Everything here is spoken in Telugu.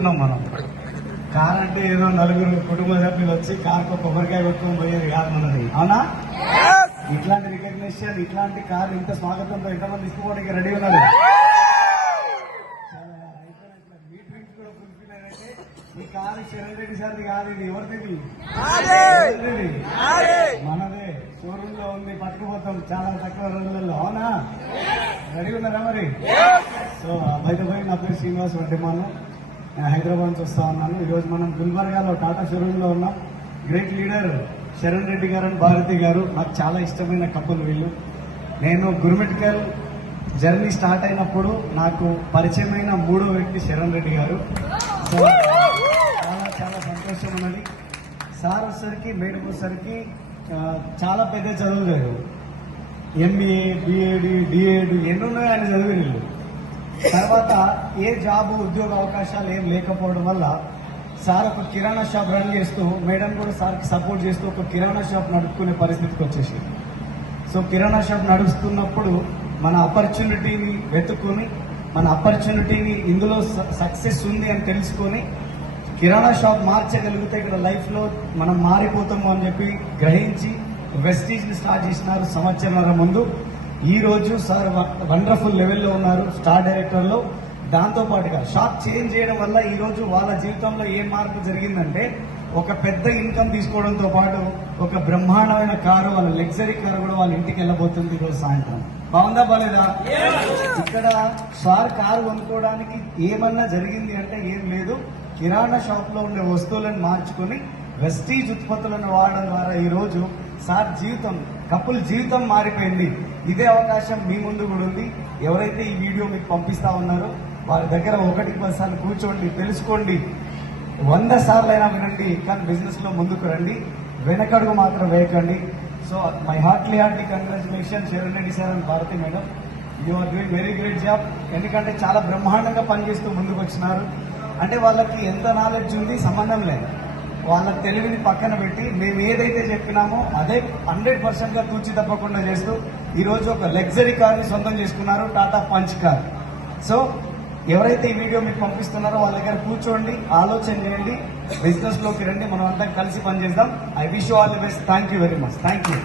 చూస్తున్నాం మనం. కార్ అంటే ఏదో నలుగురు కుటుంబ సభ్యులు వచ్చి కార్కు కొబ్బరికాయ కొట్టుకొని పోయేది కాదు మనది, అవునా? ఇట్లాంటి రికగ్నిషన్, ఇట్లాంటి కార్ ఇంత స్వాగతంతో ఎంతమంది తీసుకోవడానికి రెడీ ఉన్నారు? ఈ కారు శరణ్ రెడ్డి సార్ది కాదు, ఇది ఎవరిది? మనదే. షోరూమ్ లో ఉంది, పట్టుకుపోతాం చాలా తక్కువ రోజులలో, అవునా? రెడీ ఉన్నారా మరి? సో బయట పోయి నా పేరు శ్రీనివాస్ వడ్డేమాను, నేను హైదరాబాద్ నుంచి వస్తా ఉన్నాను. ఈరోజు మనం గుల్బర్గాలో టాటా షోరూమ్ లో ఉన్నాం. గ్రేట్ లీడర్ శరణ్ రెడ్డి గారు అండ్ భారతి గారు నాకు చాలా ఇష్టమైన కపుల్ వీళ్ళు. నేను గురుమెటికల్ జర్నీ స్టార్ట్ అయినప్పుడు నాకు పరిచయమైన మూడో వ్యక్తి శరణ్ రెడ్డి గారు. సో చాలా చాలా సంతోషం ఉన్నది. సార్ వచ్చేసరికి మేడం వచ్చేసరికి చాలా పెద్ద చదువులు లేదు, ఎంఏ, బిఏడి, డిఏడి ఎన్ని ఉన్నాయో ఆయన చదివి వీళ్ళు. తర్వాత ఏ జాబు ఉద్యోగ అవకాశాలు ఏం లేకపోవడం వల్ల సార్ ఒక కిరాణా షాప్ రన్ చేస్తూ, మేడం కూడా సార్కి సపోర్ట్ చేస్తూ ఒక కిరాణా షాప్ నడుపుకునే పరిస్థితికి వచ్చేసి. సో కిరాణా షాప్ నడుస్తున్నప్పుడు మన ఆపర్చునిటీని వెతుక్కుని, మన ఆపర్చునిటీని ఇందులో సక్సెస్ ఉంది అని తెలుసుకొని కిరాణా షాప్ మార్చగలిగితే ఇక్కడ లైఫ్లో మనం మారిపోతాము అని చెప్పి గ్రహించి వెస్టీజ్ని స్టార్ట్ చేసినారు సంవత్సరాల ముందు. ఈ రోజు సార్ వండర్ఫుల్ లెవెల్లో ఉన్నారు, స్టార్ డైరెక్టర్లో. దాంతో పాటుగా షాప్ చేంజ్ చేయడం వల్ల ఈ రోజు వాళ్ళ జీవితంలో ఏ మార్పు జరిగిందంటే, ఒక పెద్ద ఇన్కమ్ తీసుకోవడంతో పాటు ఒక బ్రహ్మాండమైన కారు, వాళ్ళ లగ్జరీ కారు కూడా వాళ్ళ ఇంటికి వెళ్ళబోతుంది ఈరోజు సాయంత్రం. బాగుందా బాలేదా? ఇక్కడ సార్ కారు కొనుక్కోవడానికి ఏమన్నా జరిగింది అంటే ఏం లేదు. కిరాణా షాప్ లో ఉండే వస్తువులను మార్చుకుని వెస్టీజ్ ఉత్పత్తులను వాడడం ద్వారా ఈ రోజు సార్ జీవితం, కపుల్ జీవితం మారిపోయింది. ఇదే అవకాశం మీ ముందు కూడా ఉంది. ఎవరైతే ఈ వీడియో మీకు పంపిస్తా ఉన్నారో వారి దగ్గర 1-10 సార్లు కూర్చోండి, తెలుసుకోండి. 100 సార్లైనా వినండి, కానీ బిజినెస్ లో ముందుకు రండి, వెనకడుగు మాత్రం వేయకండి. So my heartily congratulation Sharan Reddy sir and Bharati madam, you are doing very great job. ఎందుకంటే చాలా బ్రహ్మాండంగా పనిచేస్తూ ముందుకు వచ్చినారు. అంటే వాళ్ళకి ఎంత నాలెడ్జ్ ఉంది సంబంధం లేదు, వాళ్ళ తెలివిని పక్కన పెట్టి మేము ఏదైతే చెప్పినామో అదే 100% తూచి తప్పకుండా చేస్తూ ఈరోజు ఒక లగ్జరీ కార్ని సొంతం చేసుకున్నారు, టాటా పంచ్ కార్. సో ఎవరైతే ఈ వీడియో మీకు పంపిస్తున్నారో వాళ్ళ దగ్గర కూర్చోండి, ఆలోచన చేయండి, బిజినెస్ లోకి రండి, మనం అంతా కలిసి పనిచేద్దాం. I wish you all the best. Thank you very much. Thank you.